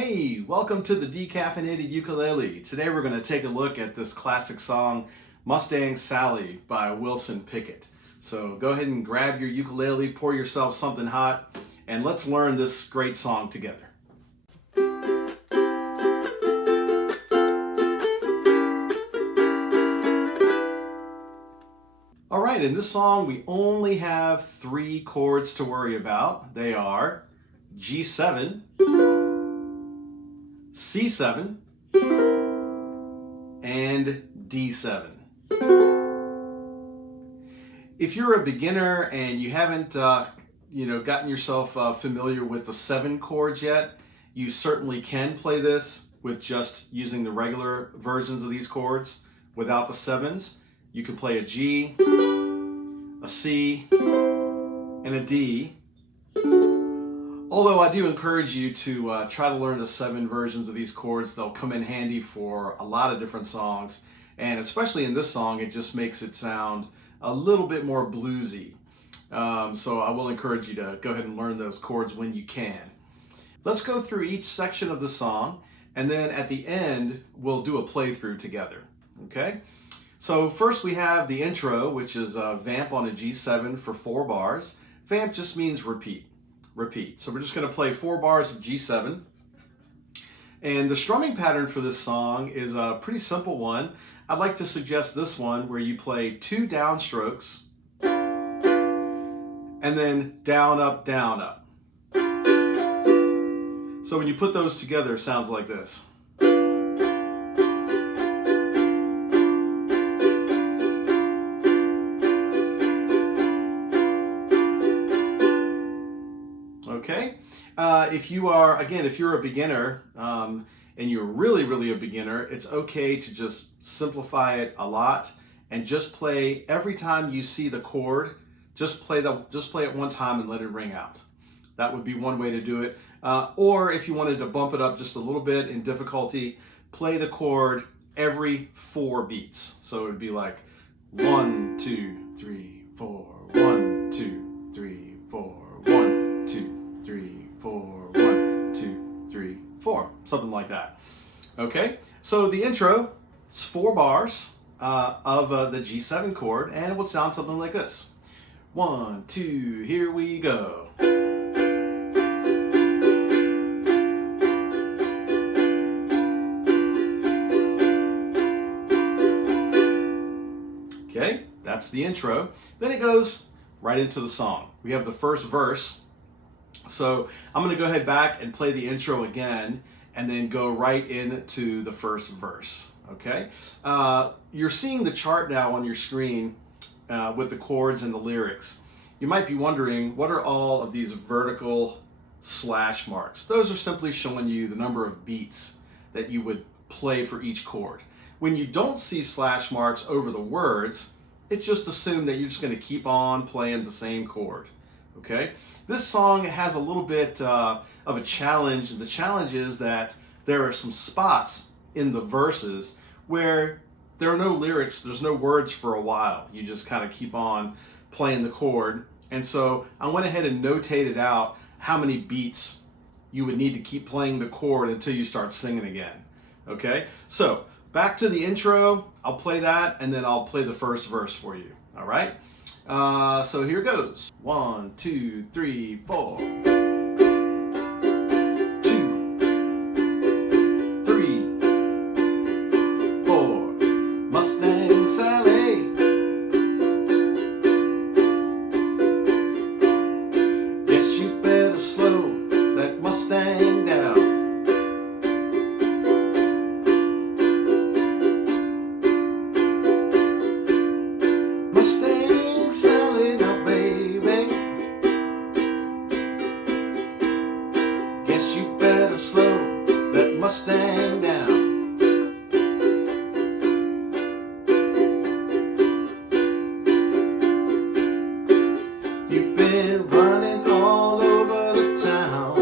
Hey, welcome to the Decaffeinated Ukulele. Today we're going to take a look at this classic song, Mustang Sally by Wilson Pickett. So go ahead and grab your ukulele, pour yourself something hot, and let's learn this great song together. All right, in this song we only have 3 chords to worry about. They are G7, C7, and D7. If you're a beginner and you haven't gotten yourself familiar with the 7 chords yet, you certainly can play this with just using the regular versions of these chords without the 7s. You can play a G, a C, and a D. Although I do encourage you to try to learn the 7 versions of these chords. They'll come in handy for a lot of different songs, and especially in this song it just makes it sound a little bit more bluesy. So I will encourage you to go ahead and learn those chords when you can. Let's go through each section of the song, and then at the end we'll do a playthrough together. Okay? So first we have the intro, which is a vamp on a G7 for 4 bars. Vamp just means repeat. So we're just going to play 4 bars of G7. And the strumming pattern for this song is a pretty simple one. I'd like to suggest this one where you play 2 downstrokes and then down, up, down, up. So when you put those together, it sounds like this. Okay, if you're a beginner and you're really a beginner, it's okay to just simplify it a lot and just play every time you see the chord. Just play it one time and let it ring out. That would be one way to do it. Or if you wanted to bump it up just a little bit in difficulty, play the chord every 4 beats. So it would be like 1, 2, 3, 4, 1, 2, 3, 4, 1, 2, 3, 4, 1, 2, 3, 4, something like that. Okay, so the intro is 4 bars of the G7 chord, and it would sound something like this. 1, 2, here we go. Okay, that's the intro. Then it goes right into the song. We have the first verse. So I'm going to go ahead back and play the intro again and then go right into the first verse. Okay, you're seeing the chart now on your screen with the chords and the lyrics. You might be wondering, what are all of these vertical slash marks? Those are simply showing you the number of beats that you would play for each chord. When you don't see slash marks over the words, it's just assumed that you're just going to keep on playing the same chord. Okay, this song has a little bit of a challenge. The challenge is that there are some spots in the verses where there are no lyrics, there's no words for a while. You just kind of keep on playing the chord. And so I went ahead and notated out how many beats you would need to keep playing the chord until you start singing again. Okay, so back to the intro. I'll play that and then I'll play the first verse for you. All right. So here goes. 1, 2, 3, 4. 2, 3, 4. Mustang Sally. Guess you better slow that Mustang down. Mustang down. You've been running all over the town.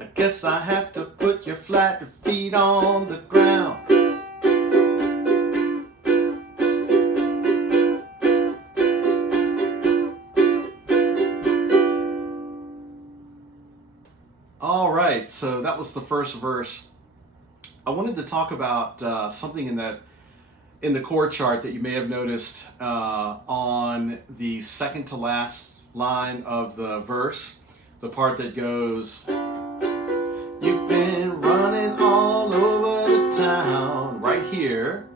I guess I have to put your flat feet on the ground. All right, so that was the first verse. I wanted to talk about something in the chord chart that you may have noticed on the second to last line of the verse, the part that goes, "You've been running all over the town." Right here,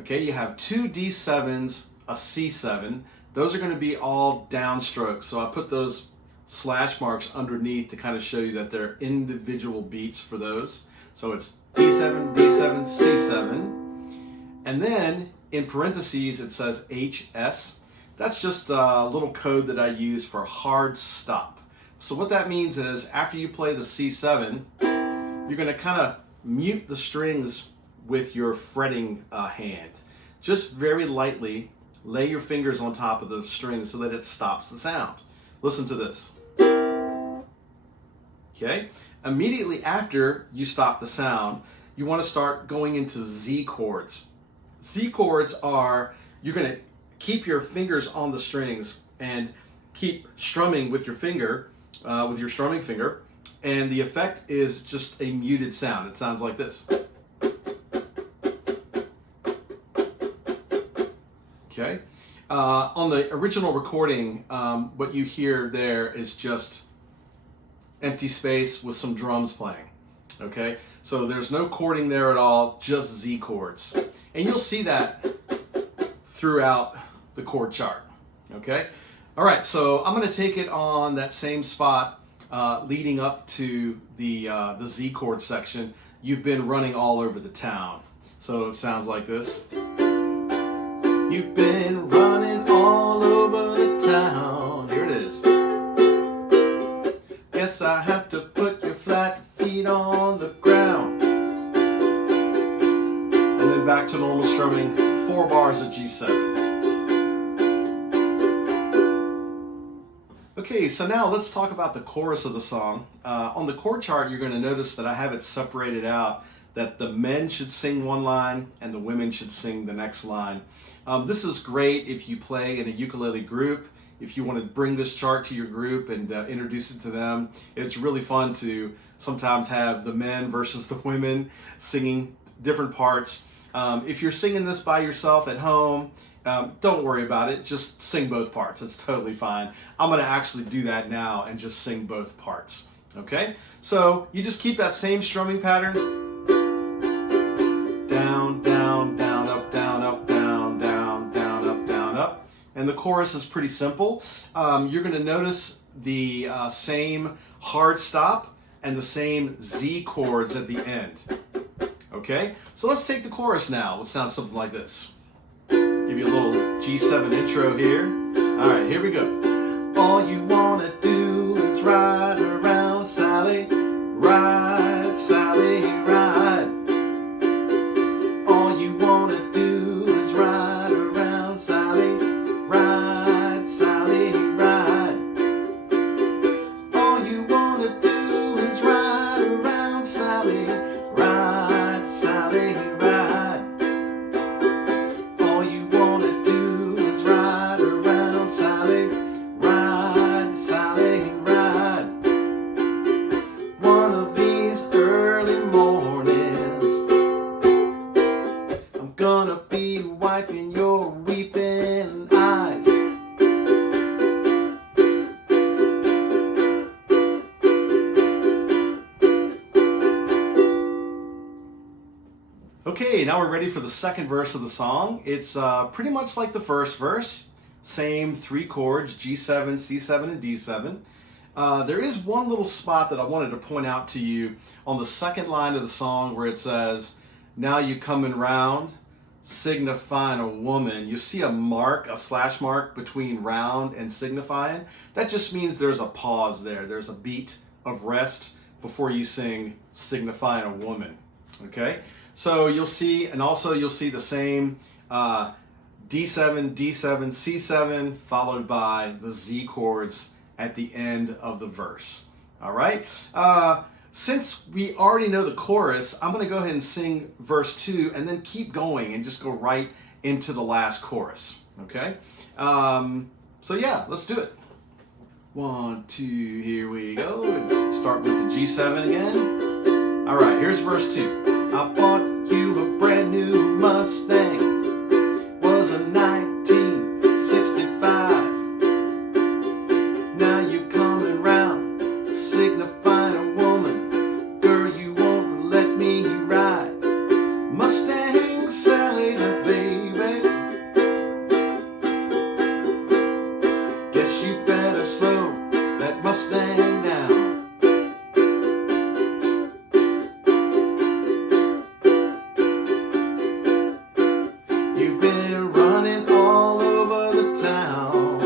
okay, you have two D7s, a C7. Those are going to be all downstrokes, so I put those slash marks underneath to kind of show you that they're individual beats for those. So it's D7, D7, C7. And then in parentheses it says HS. That's just a little code that I use for hard stop. So what that means is after you play the C7, you're going to kind of mute the strings with your fretting hand. Just very lightly lay your fingers on top of the strings so that it stops the sound. Listen to this. Okay? Immediately after you stop the sound, you want to start going into Z chords. Z chords are, you're going to keep your fingers on the strings and keep strumming with your finger, with your strumming finger, and the effect is just a muted sound. It sounds like this. Okay? On the original recording, what you hear there is just empty space with some drums playing. Okay? So there's no chording there at all, just Z chords. And you'll see that throughout the chord chart. Okay? All right, so I'm going to take it on that same spot leading up to the Z chord section. You've been running all over the town. So it sounds like this. You've been running all over the town. Here it is. Guess I have to put your flat feet on the ground. And then back to normal strumming, 4 bars of G7. Okay, so now let's talk about the chorus of the song. On the chord chart, you're going to notice that I have it separated out, that the men should sing one line and the women should sing the next line. This is great if you play in a ukulele group, if you want to bring this chart to your group and introduce it to them. It's really fun to sometimes have the men versus the women singing different parts. If you're singing this by yourself at home, don't worry about it. Just sing both parts. It's totally fine. I'm going to actually do that now and just sing both parts. Okay? So you just keep that same strumming pattern. Down, down, down, up, down, up, down, down, down, up, down, up. And the chorus is pretty simple. You're going to notice the same hard stop and the same Z chords at the end. Okay? So let's take the chorus now. Let's sound something like this. Give you a little G7 intro here. All right, here we go. All you want to do is ride around, Sally. Ride, Sally, ride. All you want to do is ride around, Sally. Ride, Sally, ride. All you want to do is ride around, Sally. Ride, Sally, ride. All you want to do is ride around, Sally. Ride, Sally, ride. One of these early mornings, I'm gonna be wiping your weeping eyes. Okay, now we're ready for the second verse of the song. It's pretty much like the first verse. Same 3 chords, G7, C7, and D7. There is one little spot that I wanted to point out to you on the second line of the song where it says, "Now you coming round, signifying a woman." You see a mark, a slash mark between round and signifying. That just means there's a pause there. There's a beat of rest before you sing signifying a woman. Okay? So you'll see, and also you'll see the same D7, D7, C7, followed by the Z chords at the end of the verse. All right? Since we already know the chorus, I'm going to go ahead and sing verse 2 and then keep going and just go right into the last chorus. Okay? So yeah, let's do it. 1, 2, here we go. And start with the G7 again. All right, here's verse 2. I bought you a brand new Mustang. Was a 1965. Now you're coming round, signifying a woman. Girl, you won't let me ride. Mustang Sally, that baby. Guess you better slow that Mustang down. You've been running all over the town.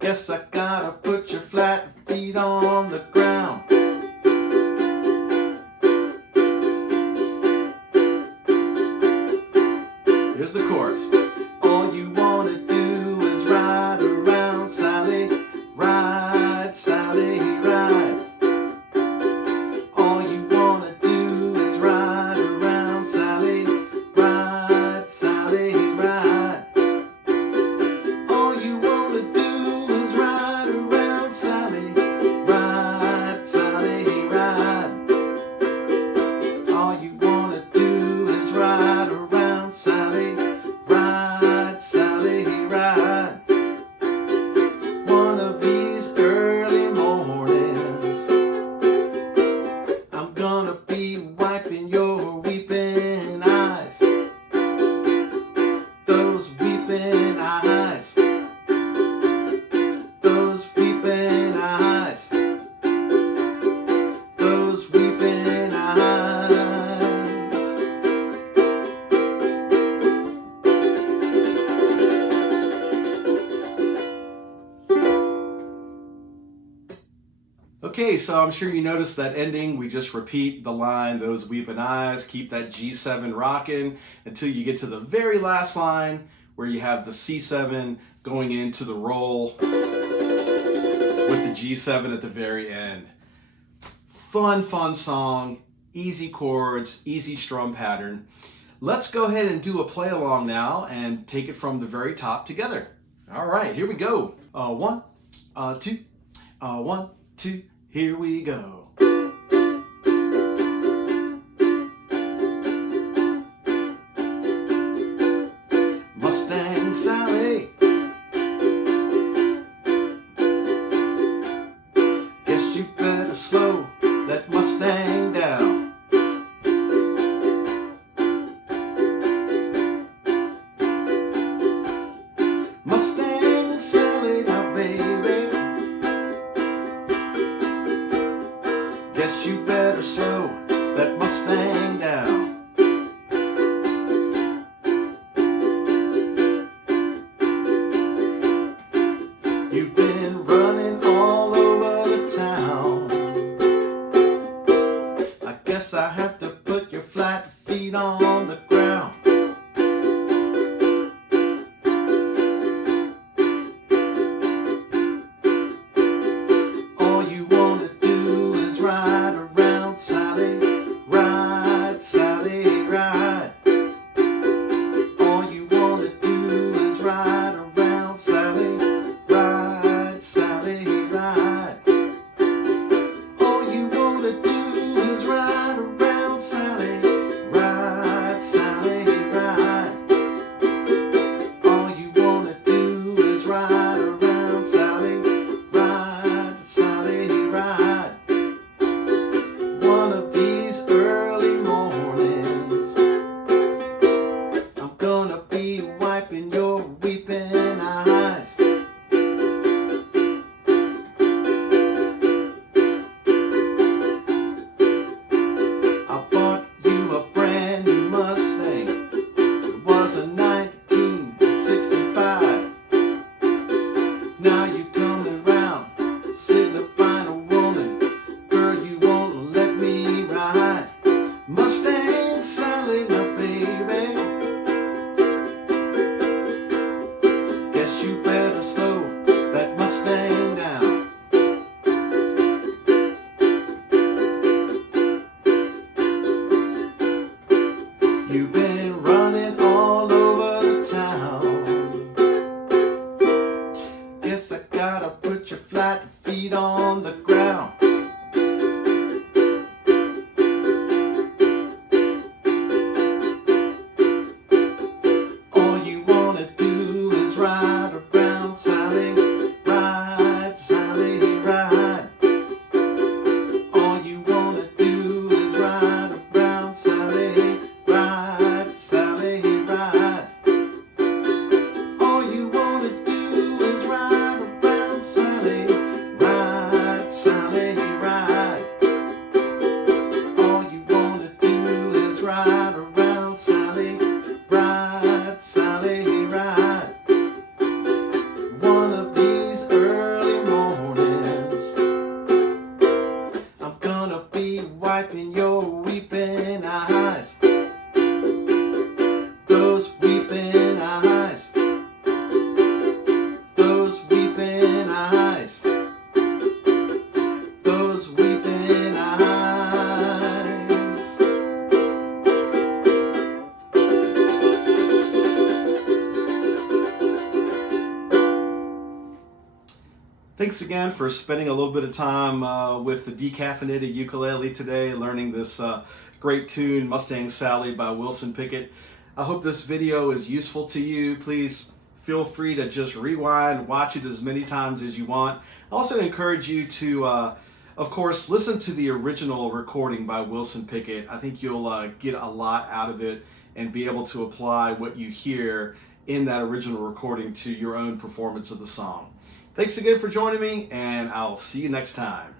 Guess I gotta put your flat feet on the ground. Here's the chorus. All you wanna do is ride around, Sally. Ride, Sally, ride. All you wanna do is ride around, Sally. Ride, Sally, ride. All you wanna do is ride around, Sally. Ride, Sally, ride. All you wanna do is ride around, Sally. Ride, Sally, ride. One of these early mornings, I'm gonna be wiping your weeping eyes. Those weeping eyes. Those weeping eyes. Those weeping eyes. Okay, so I'm sure you noticed that ending. We just repeat the line, those weeping eyes, keep that G7 rocking until you get to the very last line where you have the C7 going into the roll with the G7 at the very end. Fun song, easy chords, easy strum pattern. Let's go ahead and do a play along now and take it from the very top together. All right, here we go. 1, 2, 1, 2, here we go. Mustang Sally, guess you better slow that Mustang down. Mustang Sally, now baby, guess you better slow that Mustang down. You've been running all over the town. I guess I have to put your flat feet on the ground. All you wanna do is ride around, Sally. Ride, Sally. down. All you wanna do is ride around, Sally, ride, Sally, ride. All you wanna do is ride around, Sally, ride, Sally, ride. All you wanna do is ride around, Sally, ride, Sally, ride. All you wanna do is ride around, Sally, ride, Sally, ride. One of these early mornings, I'm gonna be wiping your weeping eyes. Those weeping eyes. Those weeping eyes. Those weeping eyes. Thanks again for spending a little bit of time with the decaffeinated ukulele today, learning this great tune, Mustang Sally by Wilson Pickett. I hope this video is useful to you. Please feel free to just rewind, watch it as many times as you want. I also encourage you to, of course, listen to the original recording by Wilson Pickett. I think you'll get a lot out of it and be able to apply what you hear in that original recording to your own performance of the song. Thanks again for joining me, and I'll see you next time.